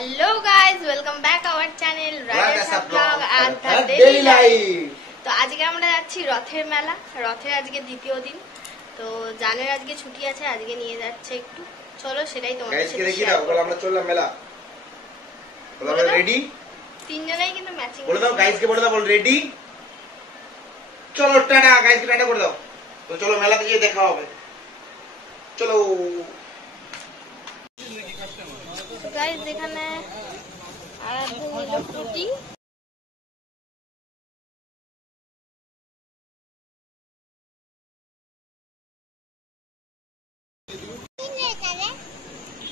Hello guys, welcome back our channel riders vlog and the daily life. তো আজকে আমরা যাচ্ছি রথের মেলা। রথের আজকে দ্বিতীয় দিন। তো জানের আজকে ছুটি আছে, আজকে নিয়ে যাচ্ছে একটু। চলো সেটাই তোমাদের সাথে দেখি দাও। বল আমরা চললাম মেলা। বল আমরা রেডি। তিনজনেই কিন্তু ম্যাচিং। বলে দাও গাইস কে, বলে দাও বল রেডি। চলো টাটা, গাইস কে টাটা করে দাও। তো চলো মেলাতে গিয়ে দেখা হবে। চলো গাইস, এখানে আরাধ্য নিল ফ্রুটি।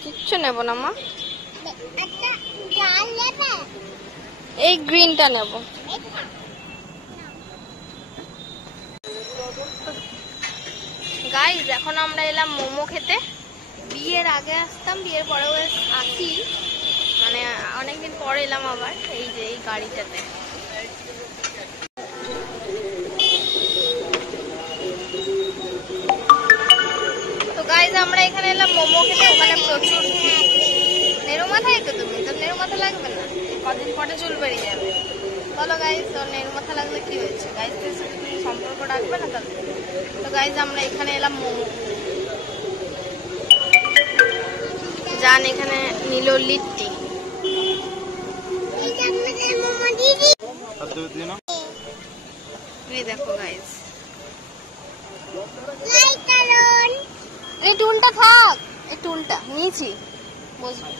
কিচ্ছু নেব না মা, এই গ্রিনটা নেব। গাইস, এখন আমরা এলাম মোমো খেতে। বিয়ের আগে আসতাম, বিয়ের পরেও আসি, মানে অনেকদিন পরে এলাম আবার এই যে এই গাড়িটাতে। তো গাইস, আমরা এখানে এলাম মোমো খেতে। ওখানে প্রচুর নেরু মাথায় তো, তুমি তো নেরু মাথা লাগবে না, কদিন পরে চুল বেরিয়ে যাবে। বলো গাইস, তোর নেরু মাথা লাগলে কি হয়েছে? গাইসদের সাথে তুমি সম্পর্ক রাখবে না তাহলে? তো গাইস, আমরা এখানে এলাম মোমো। জান এখানে নিল লিট্টি। এই দেখো গাইস, এই টুনটা থাক, এই টুনটা নিয়েছি বুঝবে।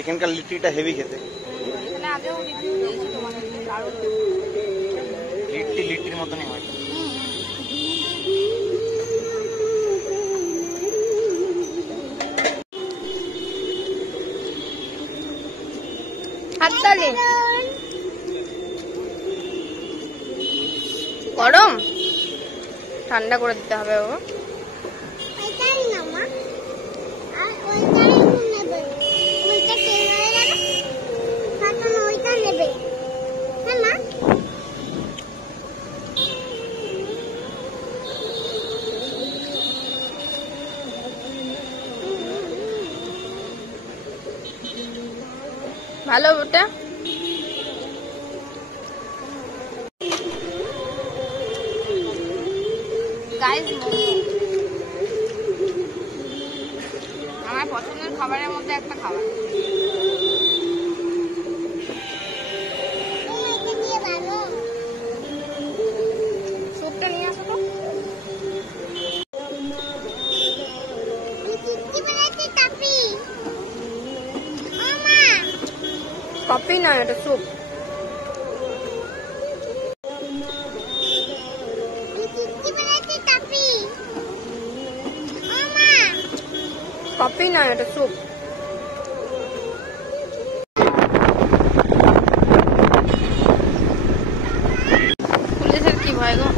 এখানকার লিট্টিটা হেভি খেতে। এখানে আগেও রিভিউ দিয়েছি তোমাদের, আরো লিট্টির মতনই হয়। হাততালি। গরম, ঠান্ডা করে দিতে হবে বাবা। ভালো ওটা। গাইস, আমার পছন্দের খাবারের মধ্যে একটা খাবার। স্যুপটা নিয়ে আসো তো। কফি না, এটা স্যুপ। কফি না, এটা স্যুপ। পুলিশের কি ভয় গো?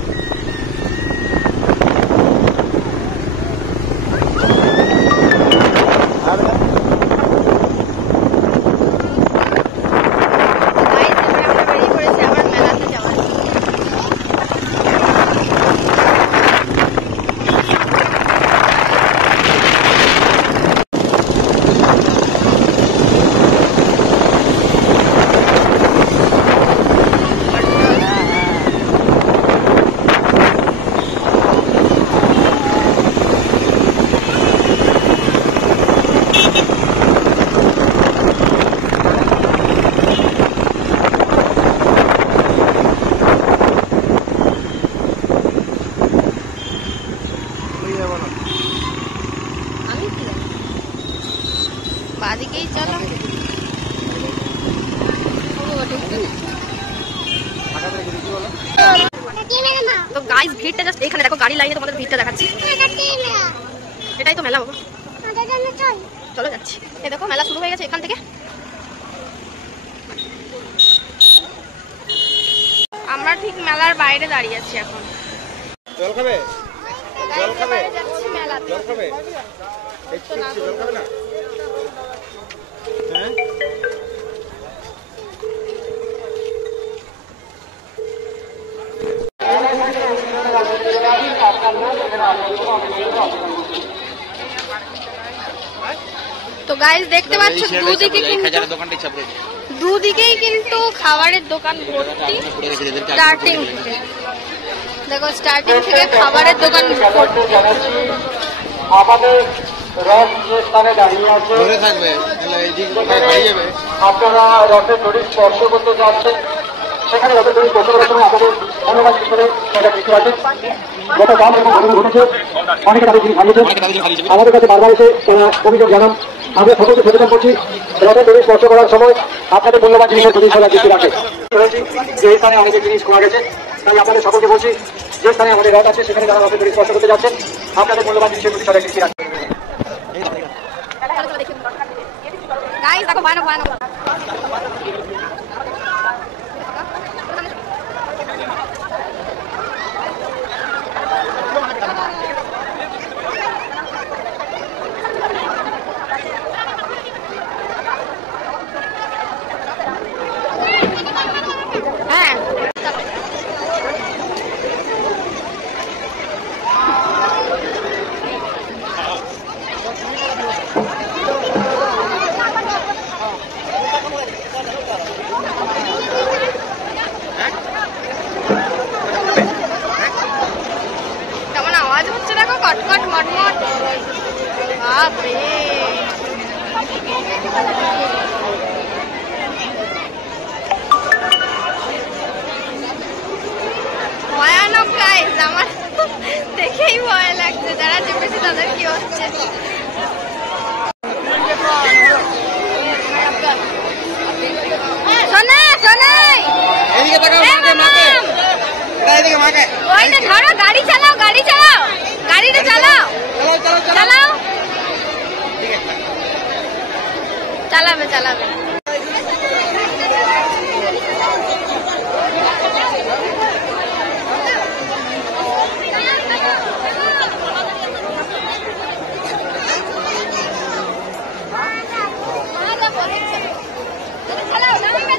বাদিকেই চলো। তো গাইস, ভিড়টা জাস্ট এখানে দেখো, গাড়ি লাইনে তোমাদের ভিড়টা দেখাচ্ছি। এটাই তো মেলা বাবা, চলো যাচ্ছি। এই দেখো মেলা শুরু হয়ে গেছে এখান থেকে। আমরা ঠিক মেলার বাইরে দাঁড়িয়ে আছি এখন। জল খাবে? জল খাবে? যাচ্ছি মেলাতে। জল খাবে? জল খাবে না? হ্যাঁ তো গাইস দেখতে পাচ্ছ দুদিকেই কিন্তু খাবারের দোকান ভর্তি। স্টার্টিং দেখো, স্টার্টিং থেকে খাবারের দোকান ভর্তি। আমাদের রথ যে স্থানে দাঁড়িয়ে আছে আপনারা রথের দড়ি স্পর্শ করতে যাচ্ছেন, সেখানে রথের দড়ি স্পর্শ করার সময় আপনাদের ধন্যবাদ হিসেবে সেটা কিছু আছে। গত কাল এবং ঘটনা ঘটেছে, অনেকে তাদের জিনিস হারিয়েছে। আমাদের কাছে বারবার এসে তারা অভিযোগ জানান। আমরা সকলকে সচেতন করছি, রথের দড়ি স্পর্শ করার সময় আপনাদের মূল্যবান জিনিসের প্রতি সবাই দৃষ্টি রাখে। যে স্থানে আমাদের জিনিস খোয়া গেছে, তাই আপনাদের সকলকে বলছি, যে স্থানে আমাদের রথ আছে সেখানে যারা রথের দড়ি স্পর্শ করতে যাচ্ছেন, আপনাদের মূল্যবান জিনিসের প্রতি সবাই দৃষ্টি রাখে। গাইস দেখো বানো বানো। হ্যাঁ কেমন আওয়াজ হচ্ছে দেখো, কটকট মটমট। বাপরে ভয়ানক গাইস, আমার দেখেই ভয় লাগছে। যারা চেপেছে তাদের কি হচ্ছে। সোনা সোনাই ওইটা ধরো, গাড়ি চালাও, গাড়ি চালাও, গাড়িটা চালাও, চালাও, চালাবে চালাবে।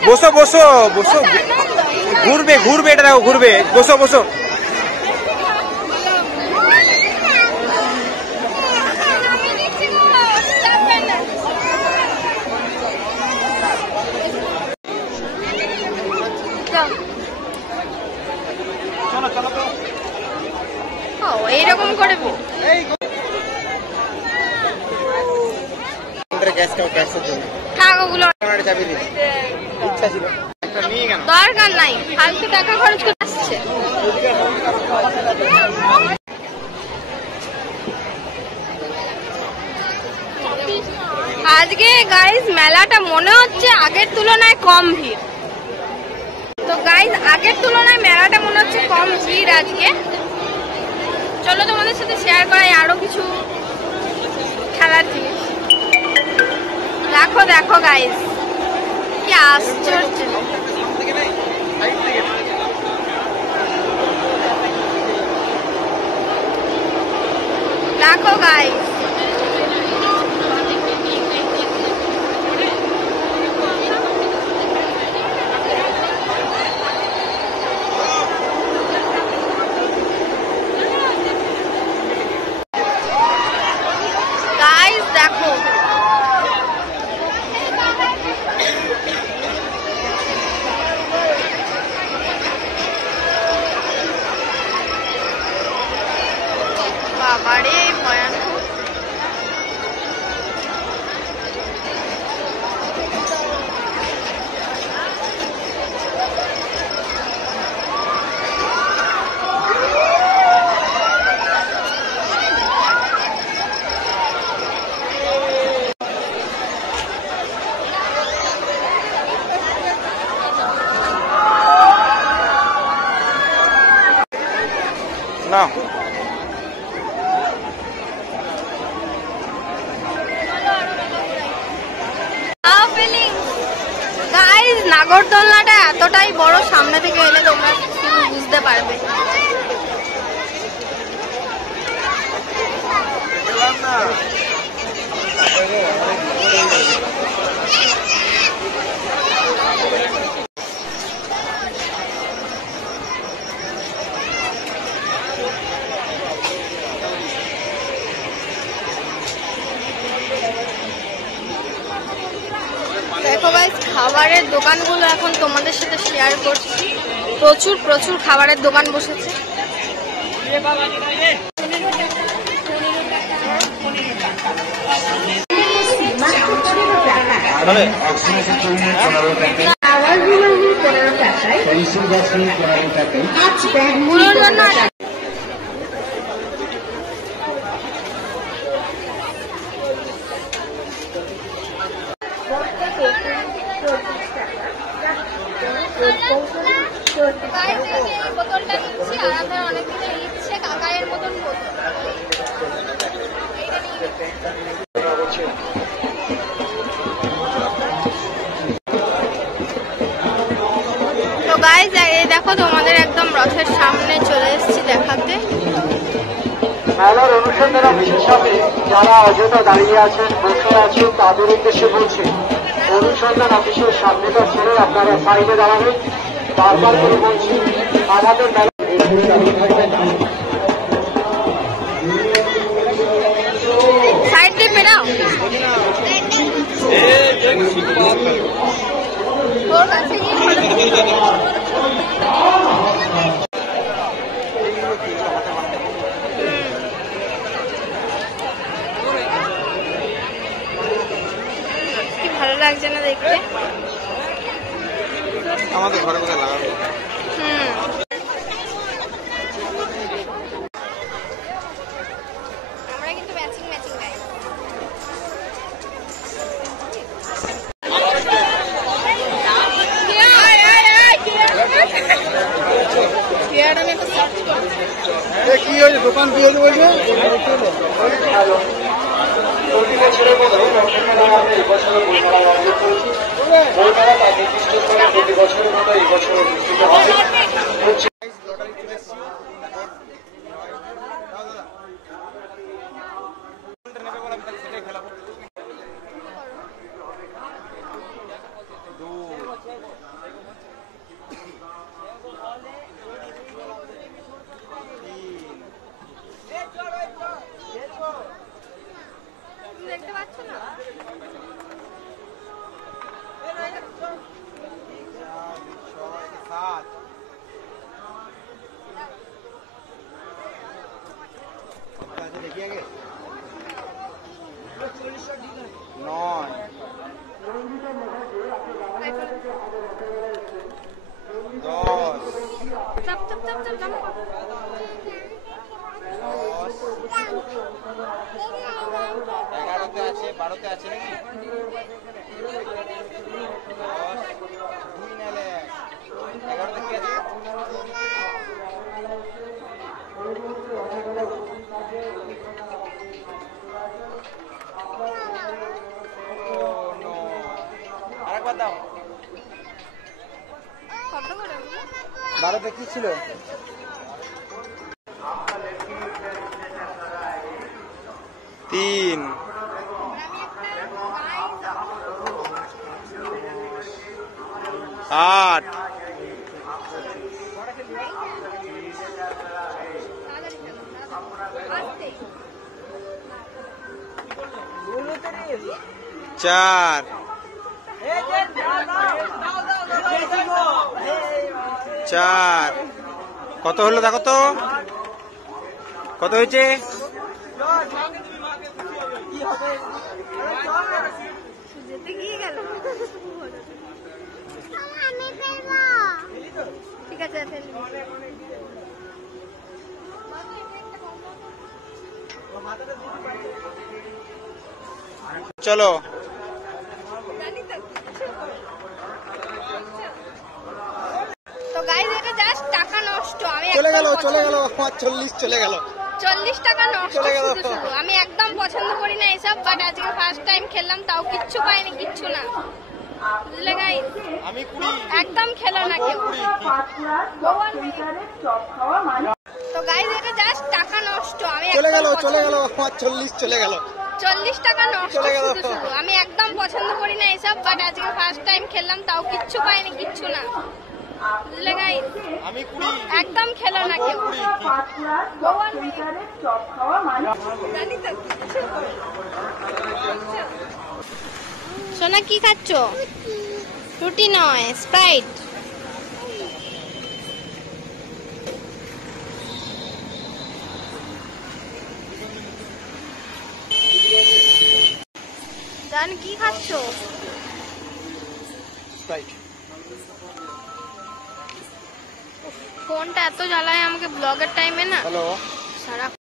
বসো বসো বসো, ঘুরবে ঘুরবে, এটা দেখো ঘুরবে, বসো বসো। এইরকম করে থাক, ওগুলো দরকার নাই, ফালতু টাকা খরচ করে আসছে। আজকে গাইস মেলাটা মনে হচ্ছে আগের তুলনায় কম ভিড়। তো গাইস আগের তুলনায় মেলাটা মনে হচ্ছে কম ভিড় আজকে। চলো তোমাদের সাথে শেয়ার করাই আরো কিছু খেলার জিনিস। দেখো দেখো গাইস, কি আশ্চর্য। দেখো গাইস, দেখো বাবারে ভয়ানক। না নাগরদোলনাটা এতটাই বড়, সামনে থেকে এলে তোমরা বুঝতে পারবে। খাবারের দোকানগুলো এখন তোমাদের সাথে শেয়ার করছি। প্রচুর প্রচুর খাবারের দোকান বসেছে। বোতলটা নিচ্ছি আর আমরা অনেক কিছু নিচ্ছে কাকায়ের মতন বোতল। তো গাইস এই দেখো তোমাদের একদম রথের সামনে চলে এসেছি দেখাতে। মেলার অনুসন্ধান হিসাবে যারা অযথা দাঁড়িয়ে আছেন বসে আছেন তাদের উদ্দেশ্যে বলছি, অনুসন্ধান অফিসের সামনেটা ছেড়ে আপনারা সাইডে দাঁড়াবেন। বারবার করে বলছি আমাদের মেলা সাইড দিয়ে পেরাও। ওর কাছে কি ভালো লাগছে না দেখতে। আমাদের ঘরে কোথায় লাগাবে? আমরা কিন্তু ম্যাচিং ম্যাচিং গাই। কি হয়েছে দোকান দিয়ে বলছে প্রতি বছরের মতো এই বছরের বইমেলা আয়োজন করেছি। বইমেলা তার নির্দিষ্ট করে প্রতি বছরের মতো এই বছর অনুষ্ঠিত হবে। দেখতে পাচ্ছ না? देखिए आगे 9 10 চাপ চাপ চাপ চাপ চাপ। 11তে আছে 12তে আছে নাকি 10 2 নালে 11তে কি আছে আরেকবার দাও 12তে কি ছিল 3 8 4 4 কত হলো দেখো তো কত হয়েছে ঠিক আছে চলো তো গাইস এটা জাস্ট টাকা নষ্ট। আমি চলে গেল 40 চলে গেল 40 টাকা নষ্ট চলে গেল শুধু শুধু। আমি একদম পছন্দ করি না এসব, বাট আজকে ফার্স্ট টাইম খেললাম তাও কিচ্ছু পাইনি, কিচ্ছু না, বুঝলে গাইস? আমি 20 একদম খেলো না কেউ। তো গাইস এটা জাস্ট টাকা নষ্ট। আমি চলে গেল 40 চলে গেল 40 টাকা নষ্ট চলে গেল শুধু শুধু। আমি একদম পছন্দ করি না এসব, বাট আজকে ফার্স্ট টাইম খেললাম তাও কিচ্ছু পাইনি, কিচ্ছু না, বুঝলে গাইস? আমি 20 একদম খেলো না কেউ। সোনা কি খাচ্ছ? ফ্রুটি নয়, স্প্রাইট। জান কি খাচ্ছো? স্প্রাইট। ফোনটা এত জ্বালায় আমাকে ব্লগের টাইমে না। হ্যালো। সারা